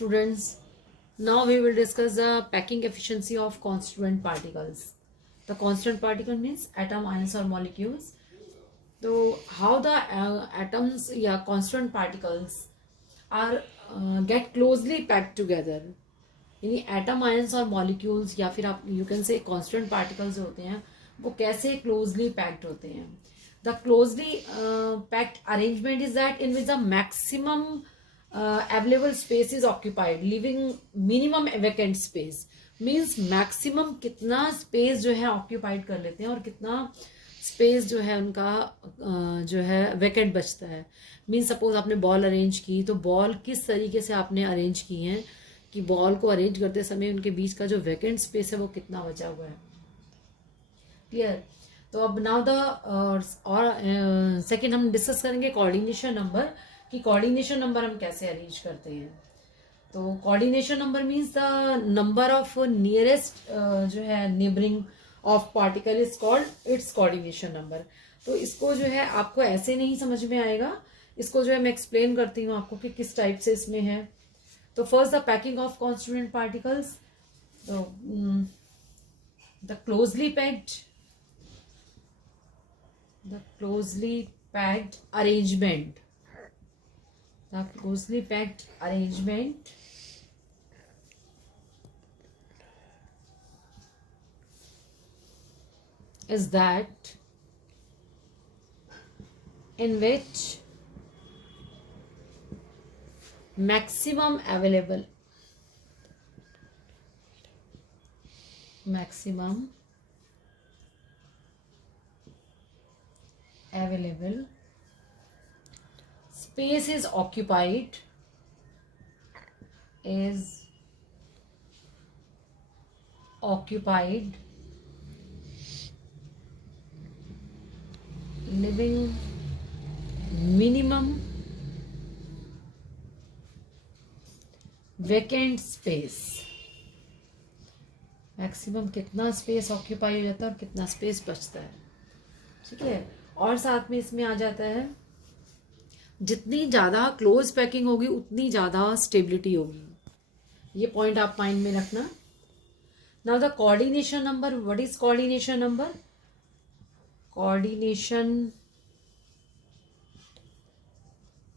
students. Now we will discuss the packing efficiency of constituent particles. The constituent particle means atom, ions or molecules. So how the atoms constituent particles are get closely packed together. यानी atom ions और molecules या फिर आप you can से constant particles होते हैं वो कैसे क्लोजली पैक्ड होते हैं. The closely packed arrangement is that in which the maximum available space is occupied living minimum vacant space. Means maximum कितना स्पेस जो है ऑक्यूपाइड कर लेते हैं और कितना स्पेस जो है उनका जो है वैकेंट बचता है. मीन्स सपोज आपने बॉल अरेंज की तो बॉल किस तरीके से आपने अरेंज की है कि बॉल को अरेंज करते समय उनके बीच का जो वैकेंट स्पेस है वो कितना बचा हुआ है. क्लियर. तो अब नाउ द और सेकेंड हम डिस्कस करेंगे कोऑर्डिनेशन नंबर कि कोऑर्डिनेशन नंबर हम कैसे अरेंज करते हैं. तो coordination number means the number of nearest जो है neighbouring of particle is called its coordination number. तो इसको जो है आपको ऐसे नहीं समझ में आएगा, इसको जो है मैं एक्सप्लेन करती हूँ आपको कि किस टाइप से इसमें है. तो first the packing of constituent particles. So the closely packed arrangement. The closely packed arrangement is that in which maximum available space is occupied living minimum vacant space. Maximum कितना स्पेस ऑक्यूपाई हो जाता है और कितना space बचता है. ठीक है. और साथ में इसमें आ जाता है जितनी ज़्यादा क्लोज पैकिंग होगी उतनी ज़्यादा स्टेबिलिटी होगी. ये पॉइंट आप माइंड में रखना. Now the coordination number. What is coordination number? Coordination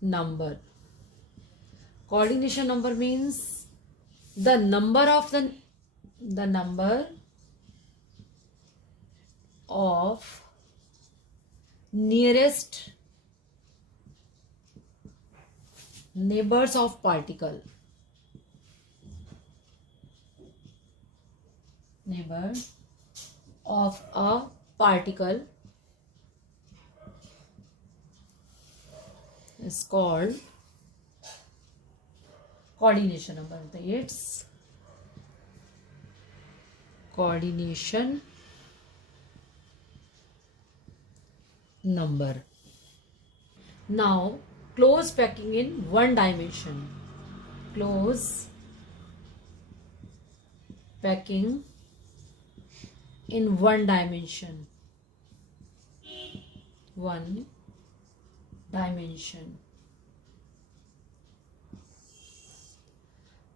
number. Coordination number means the number of nearest neighbors of particle. Neighbor of a particle is called coordination number. It's coordination number. Now close packing in one dimension. Close packing in one dimension.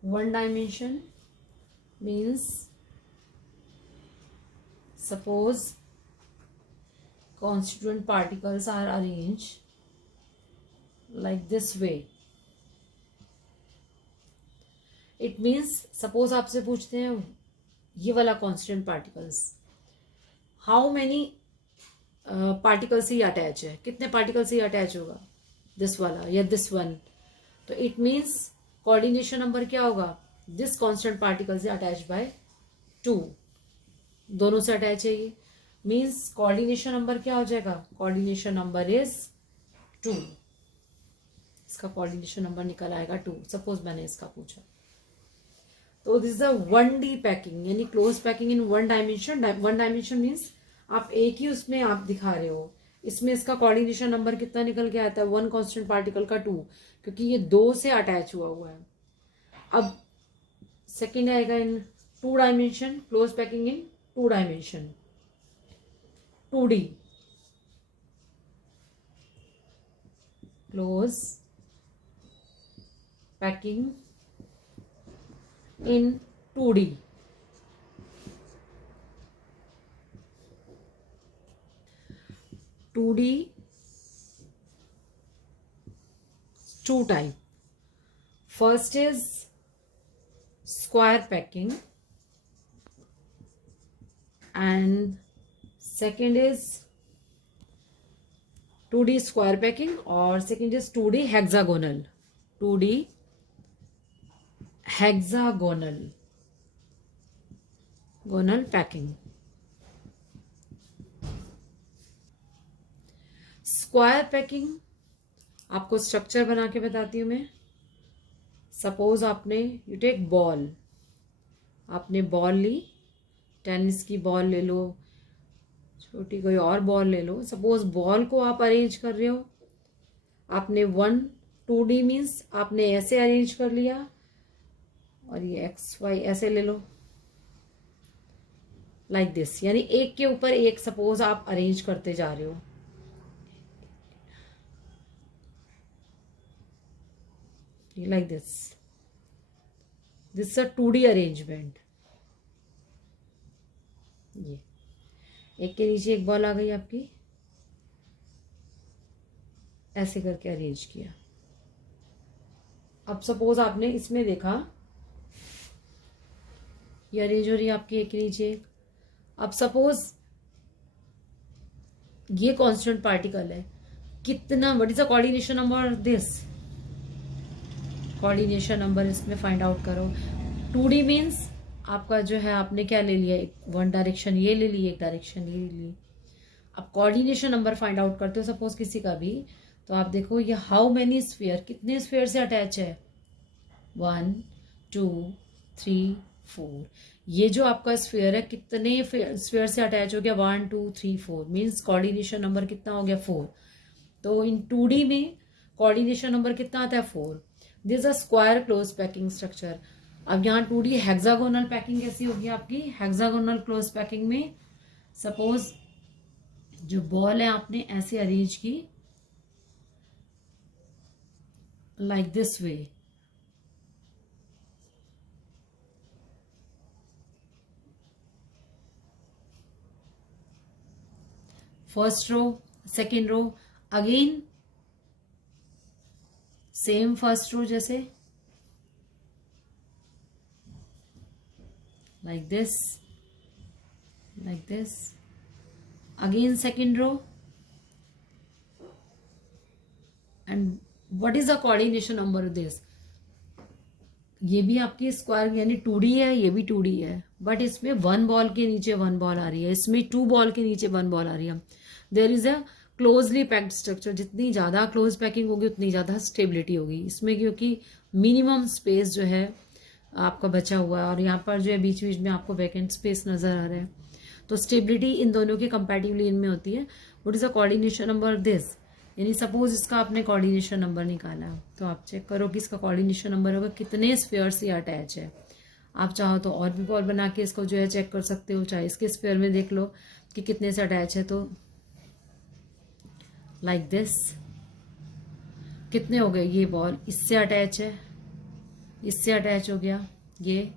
One dimension means suppose constituent particles are arranged like this way. It means suppose आपसे पूछते हैं ये वाला constituent particles how many particles he attach है, कितने particles ही attach होगा, this वाला या this one. तो it means कोऑर्डिनेशन नंबर क्या होगा? दिस कांस्टेंट पार्टिकल से अटैच बाय 2. दोनों से अटैच है ये. मीन्स कोऑर्डिनेशन नंबर क्या हो जाएगा? Coordination number is 2. इसका कोऑर्डिनेशन नंबर निकल आएगा 2. सपोज मैंने इसका पूछा. तो this is a 1D packing यानी close packing in one dimension. One dimension means आप एक ही उसमें आप दिखा रहे हो. इसमें इसका कोऑर्डिनेशन नंबर कितना निकल के आता है? वन कांस्टेंट पार्टिकल का 2 क्योंकि ये 2 से अटैच हुआ है. अब सेकेंड आएगा इन 2 dimension. Close packing in 2 dimension 2D. Close packing in 2D. 2D, two type. First is square packing and second is 2D square packing और second is 2D hexagonal. 2D hexagonal packing. Square packing आपको structure बना के बताती हूँ मैं. Suppose आपने you take ball, आपने ball ली, tennis की बॉल ले लो, छोटी कोई और बॉल ले लो. सपोज बॉल को आप अरेंज कर रहे हो, आपने 2D मीन्स आपने ऐसे अरेंज कर लिया और ये XY ऐसे ले लो लाइक दिस, यानी एक के ऊपर एक सपोज आप अरेंज करते जा रहे हो. Like this is a 2D arrangement. ये एक के नीचे एक बॉल आ गई आपकी, ऐसे करके अरेंज किया. अब सपोज आपने इसमें देखा ये अरेंज हो रही है आपकी एक के नीचे एक. अब सपोज ये कांस्टेंट पार्टिकल है, कितना, what is the coordination number this, coordination number इसमें फाइंड आउट करो. 2D मीन्स आपका जो है आपने क्या ले लिया, एक वन डायरेक्शन ये ले ली, एक डायरेक्शन ये ले ली. अब कोऑर्डिनेशन नंबर फाइंड आउट करते हो सपोज किसी का भी, तो आप देखो ये हाउ मेनी स्फीयर, कितने स्फीयर से अटैच है, 1 2 3 4. ये जो आपका स्फीयर है कितने स्फीयर से अटैच हो गया, 1 2 3 4 मीन्स कोऑर्डिनेशन नंबर कितना हो गया, 4. तो इन 2D में कोऑर्डिनेशन नंबर कितना आता है, 4. This a square close packing structure. अब यहाँ 2D हेक्सागोनल पैकिंग कैसी होगी आपकी, हेक्सागोनल क्लोज पैकिंग में सपोज जो बॉल है आपने ऐसे अरेंज की like this way. First row, second row, again same first row जैसे like this, again second row, and what is the coordination number of this. ये भी आपकी स्क्वायर यानी 2D है, ये भी 2D है, बट इसमें 1 बॉल के नीचे 1 बॉल आ रही है, इसमें 2 बॉल के नीचे 1 बॉल आ रही है. There is a closely packed structure. जितनी ज्यादा क्लोज पैकिंग होगी उतनी ज्यादा स्टेबिलिटी होगी इसमें, क्योंकि मिनिमम स्पेस जो है आपका बचा हुआ है और यहाँ पर जो है बीच बीच में आपको वैकेंट स्पेस नजर आ रहा है. तो स्टेबिलिटी इन दोनों के कंपैटिबली इनमें होती है. What is the coordination number this, यानी सपोज इसका आपने कोऑर्डिनेशन नंबर निकाला तो आप चेक करो कि इसका कोऑर्डिनेशन नंबर होगा कितने स्फीयर से अटैच है. आप चाहो तो और भी बॉल बना के इसको जो है चेक कर सकते हो, चाहे इसके स्फीयर में देख लो कि कितने से अटैच है. तो लाइक दिस कितने हो गए, ये बॉल इससे अटैच है, इससे अटैच हो गया ये,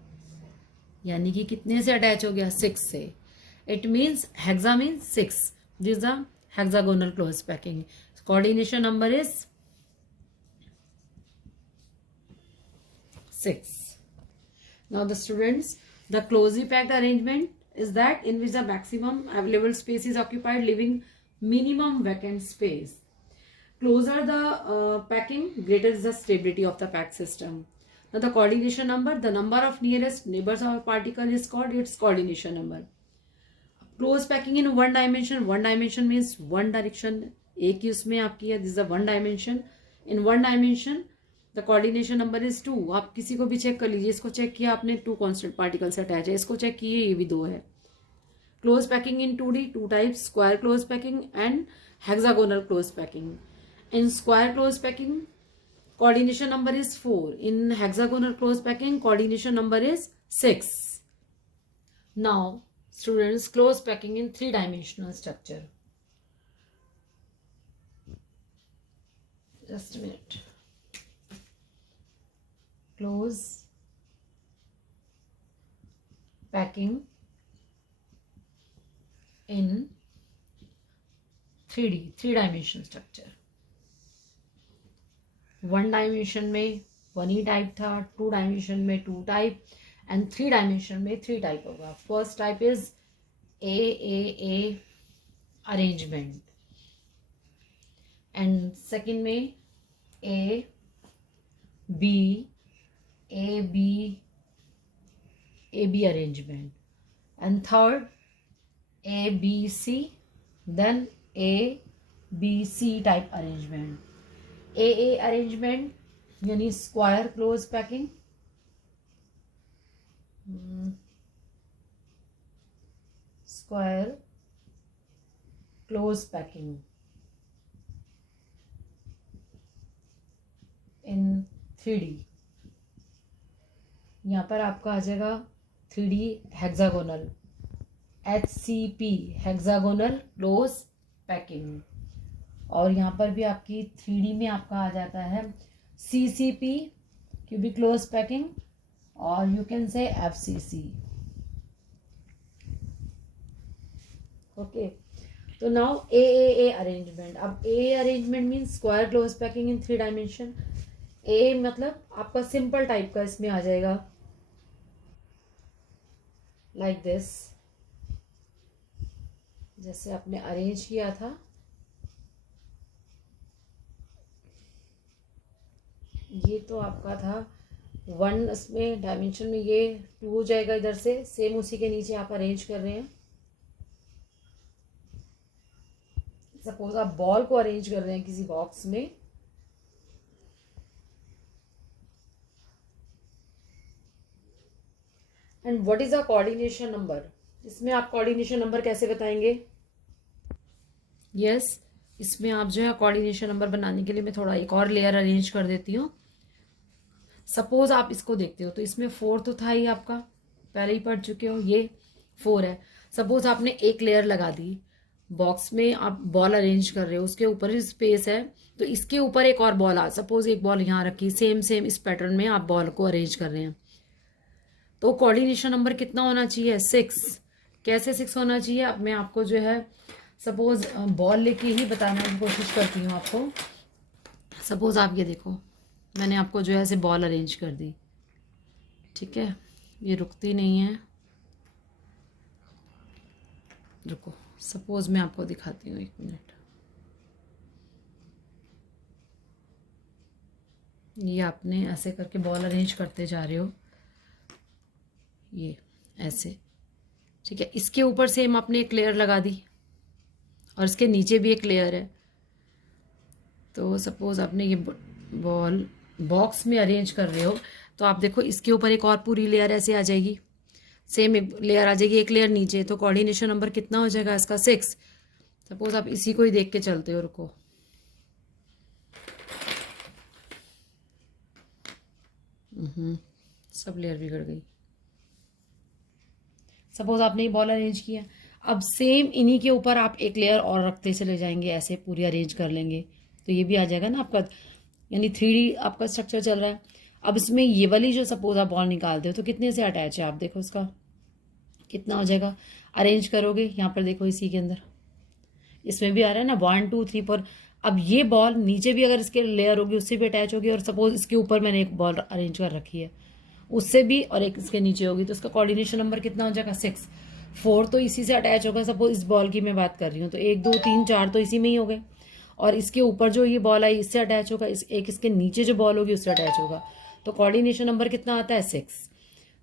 यानी कि कितने से अटैच हो गया, 6 से. It means hexa means 6. This is the hexagonal close packing. Coordination number is 6. Now the students, the closely packed arrangement is that in which the maximum available space is occupied, leaving minimum vacant space. Closer the packing, greater is the stability of the packed system. Now the coordination number, the number of nearest neighbors of a particle is called its coordination number. Close packing in one dimension. One dimension means one direction. एक ही उसमें आपकी है. This is a one dimension. In one dimension, the coordination number is 2. आप किसी को भी check कर लीजिए. इसको चेक किया आपने, 2 constant particles से अटैच है. इसको चेक किए, ये भी 2 है. Close packing in 2D, 2 types: square close packing and hexagonal close packing. In square close packing, coordination number is 4. In hexagonal close packing, coordination number is 6. Now, students, close packing in 3-dimensional structure. Just a minute. Close packing in 3D, 3 dimension structure. 1 dimension में 1 ही type था, 2 dimension में 2 type, and 3 dimension में 3 type होगा। First type is A arrangement, and second में A B arrangement, and third A B C, then A B C type arrangement. A arrangement यानी square close packing, square close packing in 3D। यहाँ पर आपका आ जाएगा 3D hexagonal, HCP hexagonal close packing, और यहाँ पर भी आपकी 3D में आपका आ जाता है CCP क्यूबिक क्लोज पैकिंग, और you can say FCC। Okay, तो नाउ ए अरेंजमेंट। अब A arrangement means square close packing in 3 dimension. A मतलब आपका सिंपल टाइप का इसमें आ जाएगा, लाइक दिस, जैसे आपने अरेंज किया था। ये तो आपका था 1 इसमें डायमेंशन में, ये 2 हो जाएगा इधर से, सेम उसी के नीचे आप अरेंज कर रहे हैं। सपोज आप बॉल को अरेंज कर रहे हैं किसी बॉक्स में, and what is a coordination number. इसमें आप कोऑर्डिनेशन नंबर कैसे बताएंगे? यस, इसमें आप जो है कोऑर्डिनेशन नंबर बनाने के लिए मैं थोड़ा एक और लेयर अरेंज कर देती हूँ। सपोज आप इसको देखते हो तो इसमें 4 तो था ही, आपका पहले ही पढ़ चुके हो, ये 4 है। सपोज आपने एक लेयर लगा दी, बॉक्स में आप बॉल अरेंज कर रहे हो, उसके ऊपर ही स्पेस है, तो इसके ऊपर एक और बॉल सपोज एक बॉल यहाँ रखी, सेम इस पैटर्न में आप बॉल को अरेंज कर रहे हैं, तो कोऑर्डिनेशन नंबर कितना होना चाहिए? 6। कैसे 6 होना चाहिए? अब मैं आपको जो है सपोज बॉल लेके ही बताने की कोशिश करती हूँ आपको। सपोज आप ये देखो, मैंने आपको जो है ऐसे बॉल अरेंज कर दी, ठीक है, ये रुकती नहीं है, रुको, सपोज मैं आपको दिखाती हूँ, 1 मिनट। ये आपने ऐसे करके बॉल अरेंज करते जा रहे हो, ये ऐसे, ठीक है। इसके ऊपर सेम आपने एक लेयर लगा दी, और इसके नीचे भी एक लेयर है। तो सपोज आपने ये बॉल बॉक्स में अरेंज कर रहे हो, तो आप देखो इसके ऊपर एक और पूरी लेयर ऐसे आ जाएगी, सेम एक लेयर आ जाएगी, एक लेयर नीचे, तो कोऑर्डिनेशन नंबर कितना हो जाएगा इसका? 6। सपोज आप इसी को ही देख के चलते हो, रुको, सब लेयर बिगड़ गई। सपोज आपने ये बॉल अरेंज किया, अब सेम इन्हीं के ऊपर आप एक लेयर और रखते चले जाएंगे, ऐसे पूरी अरेंज कर लेंगे, तो ये भी आ जाएगा ना आपका, यानी 3D आपका स्ट्रक्चर चल रहा है। अब इसमें ये वाली जो सपोज आप बॉल निकालते हो तो कितने से अटैच है, आप देखो उसका कितना हो जाएगा, अरेंज करोगे यहाँ पर देखो, इसी के अंदर इसमें भी आ रहा है ना 1 2 3 4। अब ये बॉल नीचे भी अगर इसके लेयर होगी उससे भी अटैच होगी, और सपोज इसके ऊपर मैंने एक बॉल अरेंज कर रखी है उससे भी, और एक इसके नीचे होगी, तो इसका कोऑर्डिनेशन नंबर कितना हो जाएगा? 6। 4 तो इसी से अटैच होगा, सपोज इस बॉल की मैं बात कर रही हूँ, तो 1 2 3 4 तो इसी में ही हो गए, और इसके ऊपर जो ये बॉल आई इससे अटैच होगा, एक इसके नीचे जो बॉल होगी उससे अटैच होगा, तो कोऑर्डिनेशन नंबर कितना आता है? 6।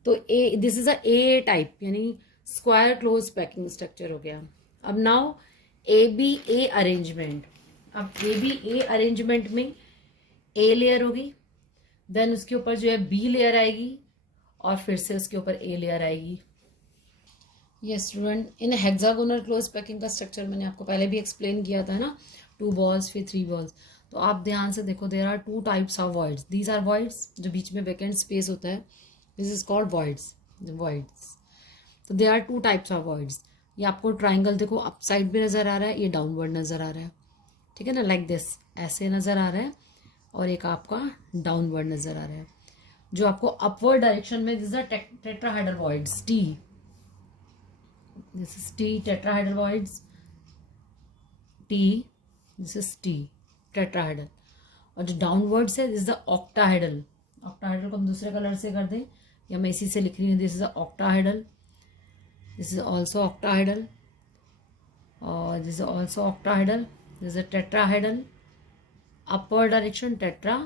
तो दिस इज ए टाइप, यानी स्क्वायर क्लोज पैकिंग स्ट्रक्चर हो गया। अब नाउ ए अरेंजमेंट। अब ए अरेंजमेंट में ए लेयर होगी, देन उसके ऊपर जो है बी लेयर आएगी, और फिर से उसके ऊपर ए लेयर आएगी। ये स्टूडेंट, इन हेक्सागोनल क्लोज पैकिंग का स्ट्रक्चर मैंने आपको पहले भी एक्सप्लेन किया था ना, 2 बॉल्स फिर 3 बॉल्स। तो आप ध्यान से देखो, there are 2 types of voids, these are voids, जो बीच में वैकेंट स्पेस होता है, दिस इज कॉल्ड वॉइड्स। तो there are 2 types of voids. ये आपको ट्राइंगल देखो अप साइड भी नजर आ रहा है, ये डाउनवर्ड नजर आ रहा है, ठीक है ना, लाइक दिस, ऐसे नजर आ रहा है, और एक आपका डाउनवर्ड नजर आ रहा है। जो आपको अपवर्ड डायरेक्शन में, this are tetrahedral voids, T, this is T tetrahedral voids, T, this is T tetrahedral. और जो डाउनवर्ड्स है this is the octahedral. Octahedral को हम दूसरे कलर से कर दें, या मैं इसी से लिख रही हूँ, this is the octahedral, this is also octahedral, और this is also octahedral, this is a tetrahedral. Upward direction tetra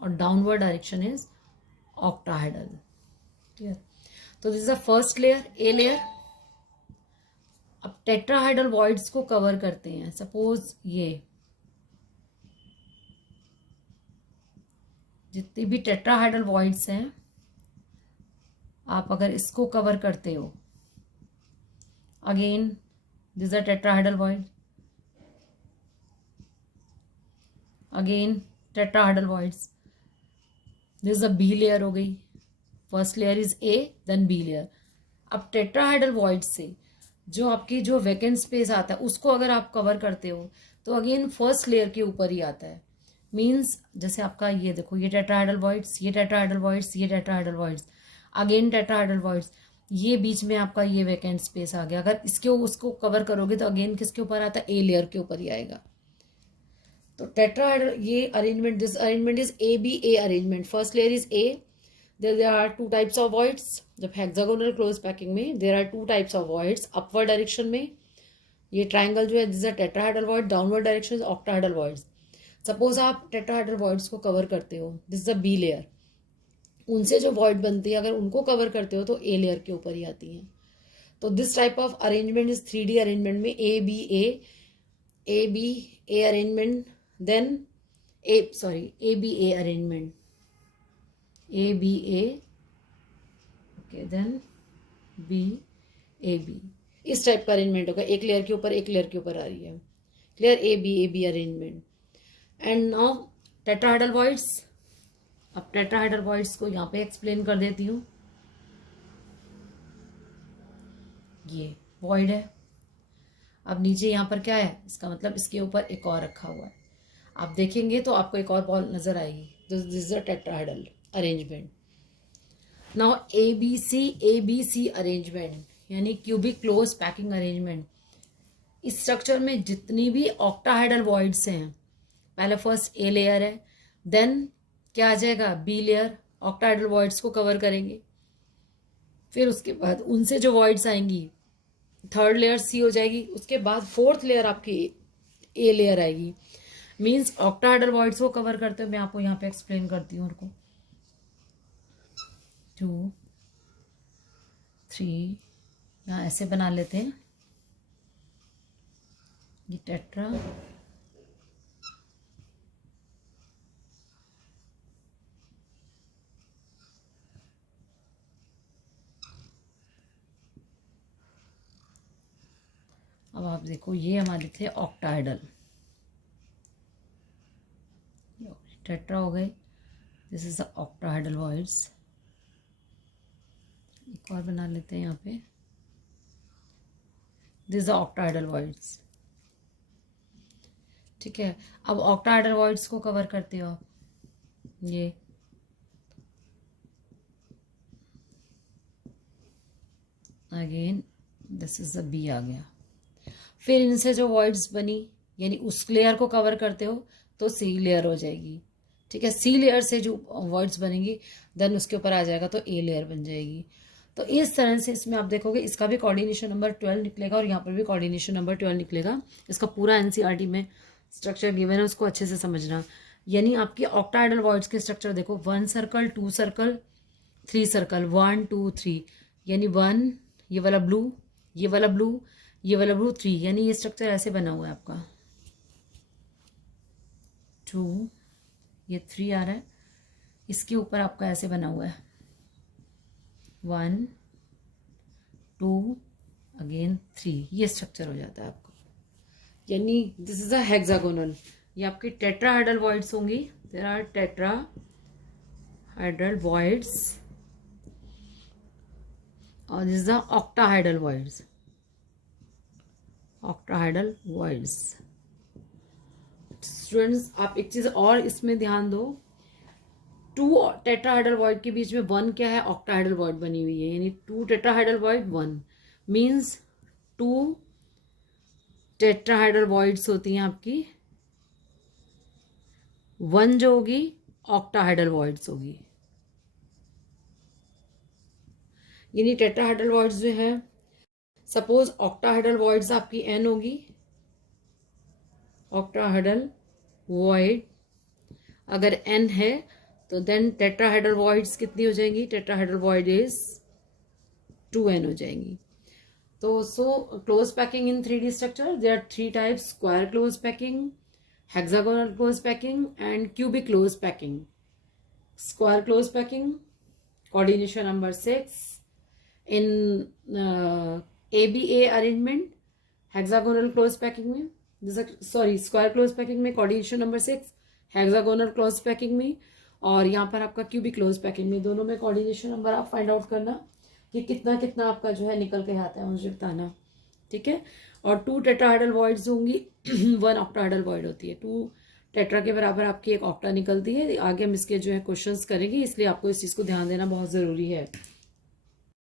और डाउनवर्ड डायरेक्शन इज ऑक्टाहेड्रल। ठीक है, तो this is the first layer, A layer. अब टेट्राहेड्रल वॉइड्स को cover करते हैं। Suppose ये जितनी भी टेट्राहेड्रल वॉइड्स हैं, आप अगर इसको कवर करते हो, again this a tetrahedral void, again tetrahedral voids, this is a B layer हो गई। First layer is A, then B layer. अब टेट्राहेड्रल वॉइड से जो आपकी जो वैकेंट स्पेस आता है उसको अगर आप कवर करते हो तो अगेन फर्स्ट लेयर के ऊपर ही आता है। मीन्स जैसे आपका ये देखो, ये टेट्राहेड्रल वॉइड्स, ये टेट्राहेड्रल वॉइड्स, ये tetrahedral voids, again tetrahedral voids, ये बीच में आपका ये वैकेंट स्पेस आ गया। अगर इसके उसको कवर करोगे तो अगेन किसके ऊपर आता है, ए लेयर के ऊपर ही आएगा। तो टेट्राहेड्रल ये arrangement, this arrangement is A B A arrangement. First layer is A, there are two types of voids। जब हेक्सागोनल क्लोज पैकिंग में there are two types of voids। Upward direction में ये triangle जो है this is tetrahedral void, downward direction is octahedral voids. Suppose आप tetrahedral voids को cover करते हो, this is a B layer, उनसे जो वॉइड बनती है अगर उनको कवर करते हो तो ए लेयर के ऊपर ही आती हैं। तो this type of arrangement is 3D arrangement में A B A arrangement, then A B A arrangement, A B A, okay, then B A B, इस टाइप का अरेंजमेंट होगा। एक लेयर के ऊपर एक लेयर के ऊपर आ रही है, clear, A B arrangement. And now tetrahedral voids. अब टेट्राहेड्रल वॉइड्स को यहाँ पे एक्सप्लेन कर देती हूँ। ये वॉइड है, अब नीचे यहाँ पर क्या है, इसका मतलब इसके ऊपर एक और रखा हुआ है। आप देखेंगे तो आपको एक और बॉल नजर आएगी, this is a tetrahedral arrangement. Now A B C arrangement यानी क्यूबिक क्लोज पैकिंग अरेंजमेंट। इस स्ट्रक्चर में जितनी भी ऑक्टाहेड्रल वॉइड्स हैं, पहले फर्स्ट ए लेयर है, देन क्या आ जाएगा, बी लेयर, ऑक्टाहेड्रल वॉइड्स को कवर करेंगे। फिर उसके बाद उनसे जो वॉइड्स आएंगी, थर्ड लेयर सी हो जाएगी, उसके बाद फोर्थ लेयर आपकी ए लेयर आएगी। मीन्स ऑक्टाहेड्रल वॉइड्स को कवर करते हुए मैं आपको यहाँ पे एक्सप्लेन करती हूँ। उनको 2 3 यहाँ ऐसे बना लेते हैं, ये टेट्रा, अब आप देखो ये हमारे थे ऑक्टाहेड्रल, टेट्रा हो गए, this is the octahedral voids. एक और बना लेते हैं यहाँ पे, दिस इज ऑक्टाहेड्रल वॉइड्स। ठीक है, अब ऑक्टाहेड्रल वॉइड्स को कवर करते हो आप, ये again this is the B आ गया। फिर इनसे जो वॉइड्स बनी यानी उस लेयर को कवर करते हो तो सी लेयर हो जाएगी। ठीक है, सी लेयर से जो वॉइड्स बनेंगी देन उसके ऊपर आ जाएगा तो ए लेयर बन जाएगी। तो इस तरह से इसमें आप देखोगे इसका भी कोऑर्डिनेशन नंबर 12 निकलेगा और यहाँ पर भी कोऑर्डिनेशन नंबर 12 निकलेगा। इसका पूरा एनसीईआरटी में स्ट्रक्चर गिवन है, उसको अच्छे से समझना। यानी आपकी ऑक्टाहेड्रल वॉइड्स के स्ट्रक्चर देखो, 1 सर्कल 2 सर्कल 3 सर्कल, 1 2 3, यानी 1 ये वाला ब्लू, ये वाला ब्लू, ये वाला ब्लू, 3, यानी ये स्ट्रक्चर ऐसे बना हुआ है आपका। 2 ये 3 आ रहा है, इसके ऊपर आपका ऐसे बना हुआ है 1 2 अगेन 3, ये स्ट्रक्चर हो जाता है आपको। यानी दिस इज अ हेक्सागोनल। ये आपकी टेट्राहेड्रल वॉइड्स होंगी, देयर आर टेट्राहेड्रल वॉइड्स, और this is the octahedral voids, octahedral voids. Students आप एक चीज और इसमें ध्यान दो, 2 टेट्राहेड्रल वॉइड के बीच में 1 क्या है, ऑक्टाहेड्रल वॉइड बनी हुई है, यानी 2 tetrahedral void 1 means 2 tetrahedral voids होती हैं आपकी, 1 जो होगी ऑक्टाहाइड्रल वॉइड्स होगी। यानी टेट्राहाइड्रल वॉइड्स जो है, सपोज ऑक्टाहाइड्रल वॉइड्स आपकी n होगी, ऑक्टाहाइड्रल वॉइड अगर n है तो देन टेट्राहाइड्रल वॉइड्स कितनी हो जाएंगी, टेट्राहाइड्रल वॉइड इज 2n हो जाएंगी। तो so close packing in 3D structure, there are 3 types, square close packing, hexagonal close packing and cubic close packing. Square close packing, coordination number 6 in ABA arrangement, hexagonal close packing में, square close packing में coordination number 6, hexagonal close packing में, और यहाँ पर आपका cubic close packing में, दोनों में coordination number आप फाइंड आउट करना कि कितना कितना आपका जो है निकल के आता है, मुझे बताना, ठीक है। और 2 टेट्राहाइड्रल वॉइड्स होंगी, 1 ऑक्टाहाइड्रल वॉइड होती है। 2 टेट्रा के बराबर आपकी एक ऑक्टा निकलती है। आगे हम इसके जो है क्वेश्चंस करेंगे, इसलिए आपको इस चीज़ को ध्यान देना बहुत ज़रूरी है।